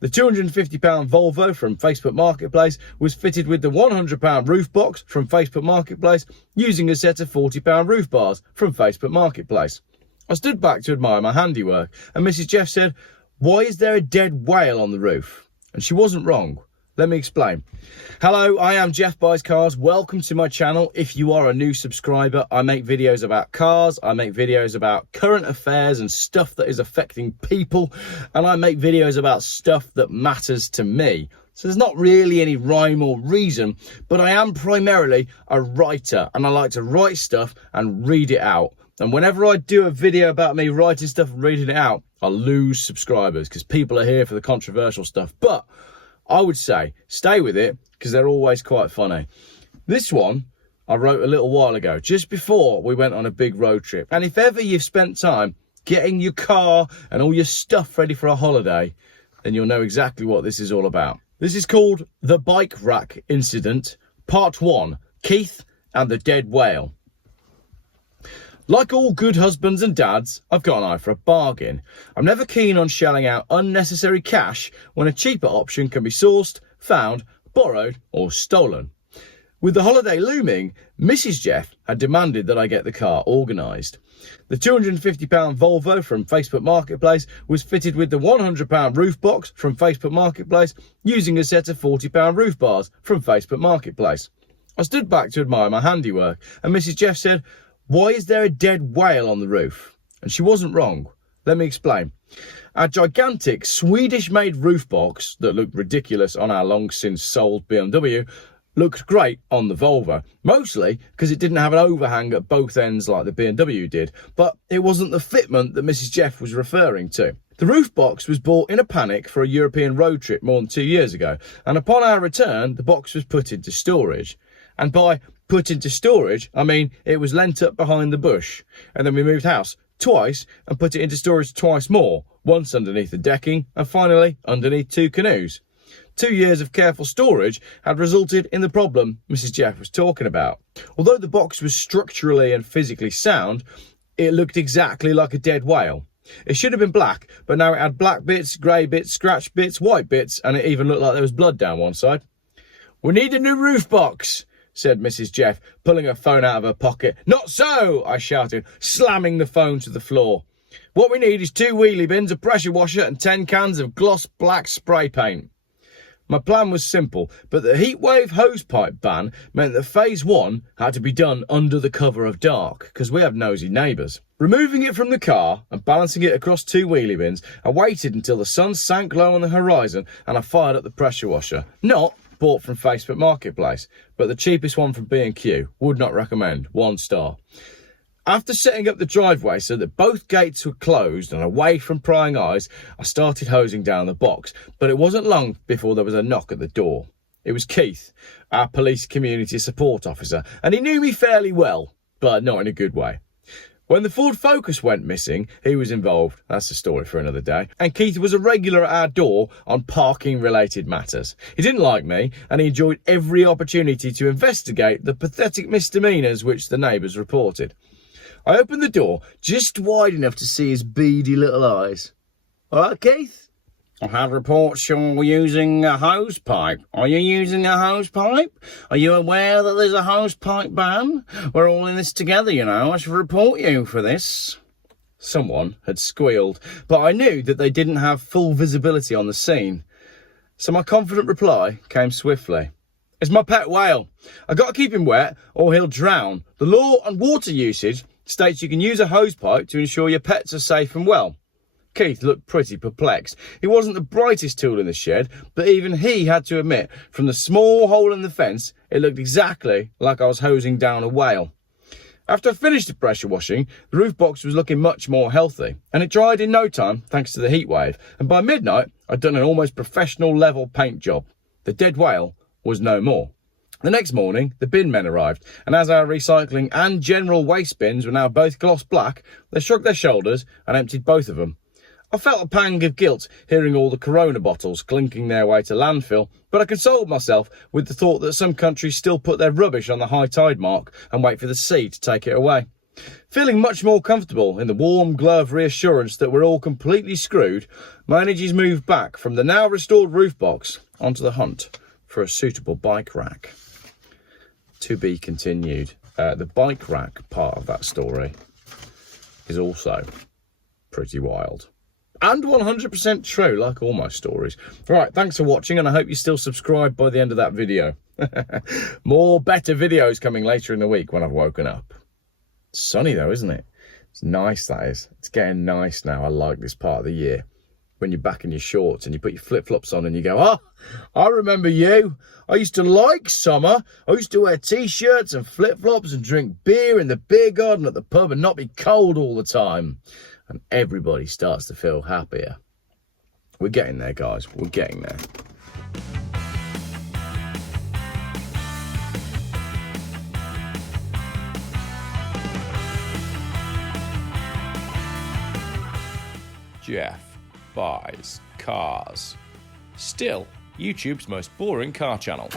The £250 Volvo from Facebook Marketplace was fitted with the £100 roof box from Facebook Marketplace using a set of £40 roof bars from Facebook Marketplace. I stood back to admire my handiwork and Mrs. Geoff said, "Why is there a dead whale on the roof?" And she wasn't wrong. Let me explain. Hello, I am Geoff Buys Cars. Welcome to my channel. If you are a new subscriber, I make videos about cars, I make videos about current affairs and stuff that is affecting people, and I make videos about stuff that matters to me. So there's not really any rhyme or reason, but I am primarily a writer, and I like to write stuff and read it out. And whenever I do a video about me writing stuff and reading it out, I lose subscribers because people are here for the controversial stuff. But I would say stay with it because they're always quite funny. This one I wrote a little while ago, just before we went on a big road trip. And if ever you've spent time getting your car and all your stuff ready for a holiday, then you'll know exactly what this is all about. This is called The Bike Rack Incident, Part 1, Keith and the Dead Whale. Like all good husbands and dads, I've got an eye for a bargain. I'm never keen on shelling out unnecessary cash when a cheaper option can be sourced, found, borrowed or stolen. With the holiday looming, Mrs. Geoff had demanded that I get the car organised. The £250 Volvo from Facebook Marketplace was fitted with the £100 roof box from Facebook Marketplace using a set of £40 roof bars from Facebook Marketplace. I stood back to admire my handiwork and Mrs. Geoff said, "Why is there a dead whale on the roof?" And she wasn't wrong. Let me explain. Our gigantic Swedish-made roof box that looked ridiculous on our long-since sold BMW looked great on the Volvo, mostly because it didn't have an overhang at both ends like the BMW did, but it wasn't the fitment that Mrs. Geoff was referring to. The roof box was bought in a panic for a European road trip more than 2 years ago, and upon our return, the box was put into storage. And by put into storage, I mean it was lent up behind the bush, and then we moved house twice and put it into storage twice more, once underneath the decking and finally underneath 2 canoes. 2 years of careful storage had resulted in the problem Mrs. Geoff was talking about. Although the box was structurally and physically sound, it looked exactly like a dead whale. It should have been black, but now it had black bits, grey bits, scratch bits, white bits, and it even looked like there was blood down one side. "We need a new roof box," said Mrs. Geoff, pulling her phone out of her pocket. "Not so," I shouted, slamming the phone to the floor. "What we need is 2 wheelie bins, a pressure washer and 10 cans of gloss black spray paint." My plan was simple, but the heatwave hosepipe ban meant that phase 1 had to be done under the cover of dark, because we have nosy neighbours. Removing it from the car and balancing it across 2 wheelie bins, I waited until the sun sank low on the horizon and I fired up the pressure washer. Not bought from Facebook Marketplace, but the cheapest one from B&Q. Would not recommend. 1 star. After setting up the driveway so that both gates were closed and away from prying eyes, I started hosing down the box, but it wasn't long before there was a knock at the door. It was Keith, our police community support officer, and he knew me fairly well, but not in a good way. When the Ford Focus went missing, he was involved. That's a story for another day. And Keith was a regular at our door on parking-related matters. He didn't like me, and he enjoyed every opportunity to investigate the pathetic misdemeanours which the neighbours reported. I opened the door just wide enough to see his beady little eyes. "All right, Keith? I've had reports you're using a hose pipe. Are you using a hose pipe? Are you aware that there's a hose pipe ban? We're all in this together, you know. I should report you for this." Someone had squealed, but I knew that they didn't have full visibility on the scene. So my confident reply came swiftly. "It's my pet whale. I've got to keep him wet or he'll drown. The law on water usage states you can use a hose pipe to ensure your pets are safe and well." Keith looked pretty perplexed. He wasn't the brightest tool in the shed, but even he had to admit, from the small hole in the fence, it looked exactly like I was hosing down a whale. After I finished the pressure washing, the roof box was looking much more healthy, and it dried in no time thanks to the heat wave, and by midnight I'd done an almost professional level paint job. The dead whale was no more. The next morning, the bin men arrived, and as our recycling and general waste bins were now both gloss black, they shrugged their shoulders and emptied both of them. I felt a pang of guilt hearing all the Corona bottles clinking their way to landfill, but I consoled myself with the thought that some countries still put their rubbish on the high tide mark and wait for the sea to take it away. Feeling much more comfortable in the warm glow of reassurance that we're all completely screwed, my energies moved back from the now restored roof box onto the hunt for a suitable bike rack. To be continued. The bike rack part of that story is also pretty wild. And 100% true, like all my stories. Right, thanks for watching, and I hope you still subscribe by the end of that video. More better videos coming later in the week when I've woken up. It's sunny though, isn't it? It's nice, that is. It's getting nice now. I like this part of the year. When you're back in your shorts and you put your flip-flops on and you go, oh, I remember you. I used to like summer. I used to wear T-shirts and flip-flops and drink beer in the beer garden at the pub and not be cold all the time. And everybody starts to feel happier. We're getting there, guys. We're getting there. Geoff buys cars. Still, YouTube's most boring car channel.